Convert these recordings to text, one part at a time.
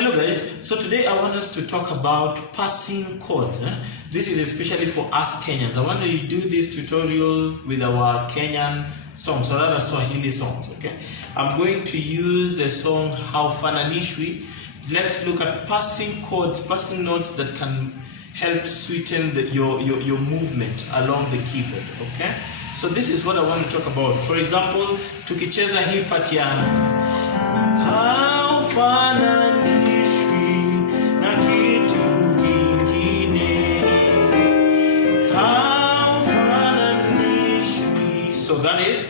Hello guys, so today I want us to talk about passing chords. This is especially for us Kenyans. I want to do this tutorial with our Kenyan songs, or rather Swahili songs, okay? I'm going to use the song Haufananishwi. Let's look at passing chords, passing notes that can help sweeten your movement along the keyboard, okay? So this is what I want to talk about. For example, tukicheza hii part ya Haufananishwi na kitu kingine. Haufananishwi. So that is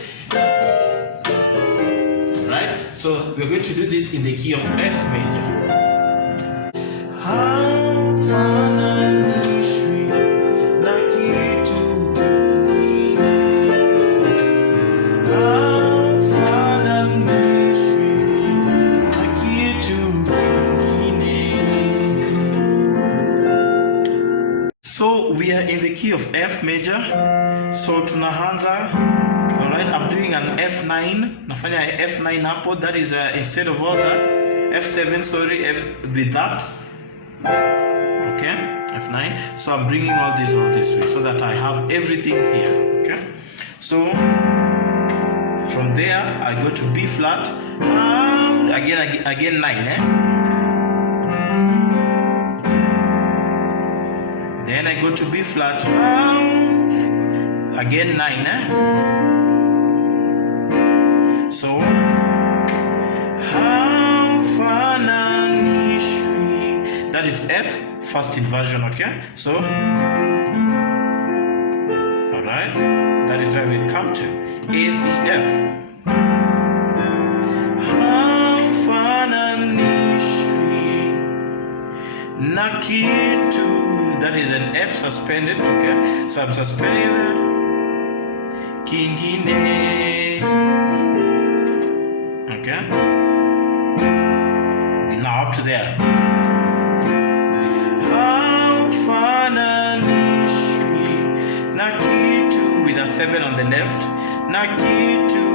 right. So we're going to do this in the key of F major. Haufananishwi na kitu So we are in the key of F major. So tunaanza. Alright, I'm doing an F9. Nafanya F9 hapo. That is instead of all that, F7, sorry, with that. Okay, F9. So I'm bringing all this way so that I have everything here. Okay. So from there I go to B flat. Again 9, Then I go to B flat, again 9, So, Haufananishwi. That is F, first inversion, okay? So, alright, that is where we come to A, C, F. Haufananishwi na kitu. That is an F suspended, okay? So I'm suspending that. Kingine. Okay? Now up to there. Haufananishwi na kitu with a 7 on the left. Na kitu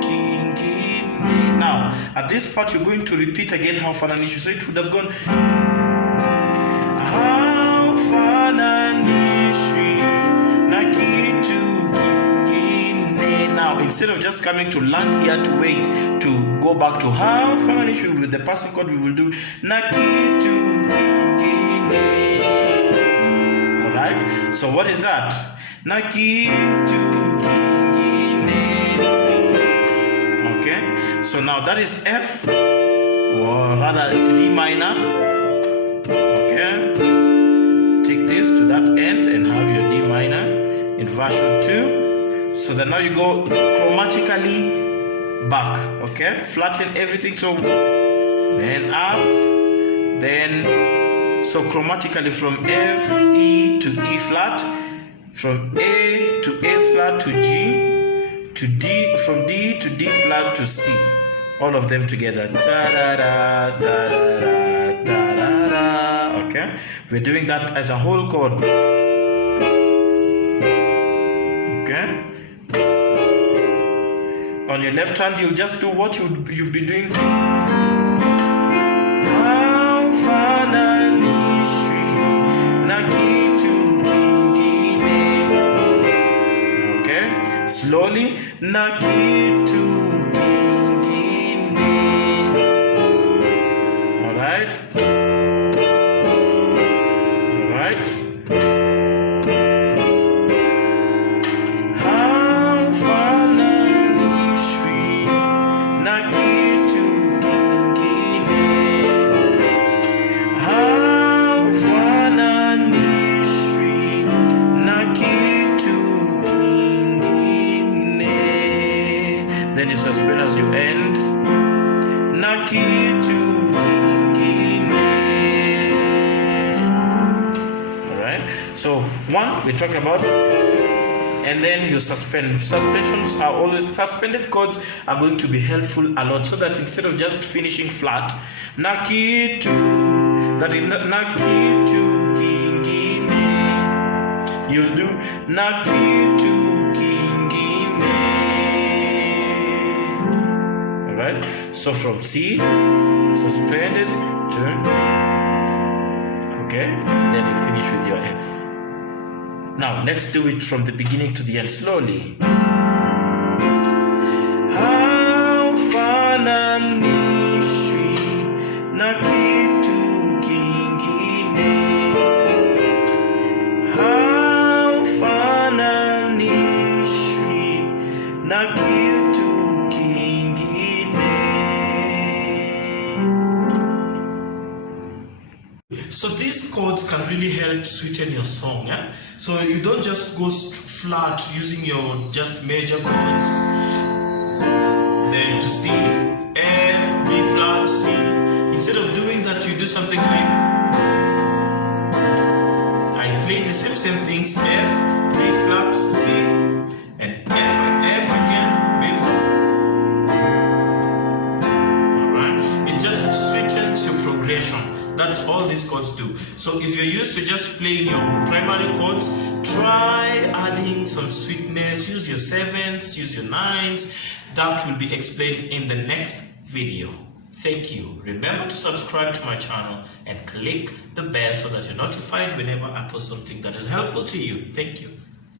kingine. Now, at this part, you're going to repeat again Haufananishwi. So it would have gone Haufananishwi na kitu kingine. Now, instead of just coming to land here to wait to go back to Haufananishwi with the passing chord, we will do na kitu kingine. Alright? So what is that? Na kitu kingine. Okay, so now that is F, or rather D minor. Okay, take this to that end and have your D minor in version 2. So that now you go chromatically back. Okay, flatten everything. So then up, then so chromatically from F, E to E flat, from A to A flat to G. To D, from D to D flat to C, all of them together. Ta-da-da, ta-da-da, ta-da-da. Okay, we're doing that as a whole chord. Okay. On your left hand, you'll just do what you've been doing. Haufananishwi na kitu kingine. Okay, slowly. Na kitu kingine. Alright. Alright. Haufananishwi na kitu kingine. Haufananishwi na kitu kingine. Then you suspend as you end. Na kitu kingine. Alright. So one we're talking about, and then you suspend. Suspensions are always, suspended chords are going to be helpful a lot, so that instead of just finishing flat, na kitu, that is na kitu kingine, you'll do na kitu kingine. Okay, so from C, suspended to, okay, then you finish with your F. Now let's do it from the beginning to the end slowly. Haufananishwi na kitu kingine, haufananishwi na kitu kingine. So these chords can really help sweeten your song. Yeah? So you don't just go flat using your just major chords, then to C, F, B flat, C. Instead of doing that, you do something like, I play the same things, F, B flat, C, and F again, B flat. Alright? It just sweetens your progression. That's all these chords do. So if you're used to just playing your primary chords, try adding some sweetness. Use your 7ths, use your 9ths. That will be explained in the next video. Thank you. Remember to subscribe to my channel and click the bell so that you're notified whenever I post something that is helpful to you. Thank you.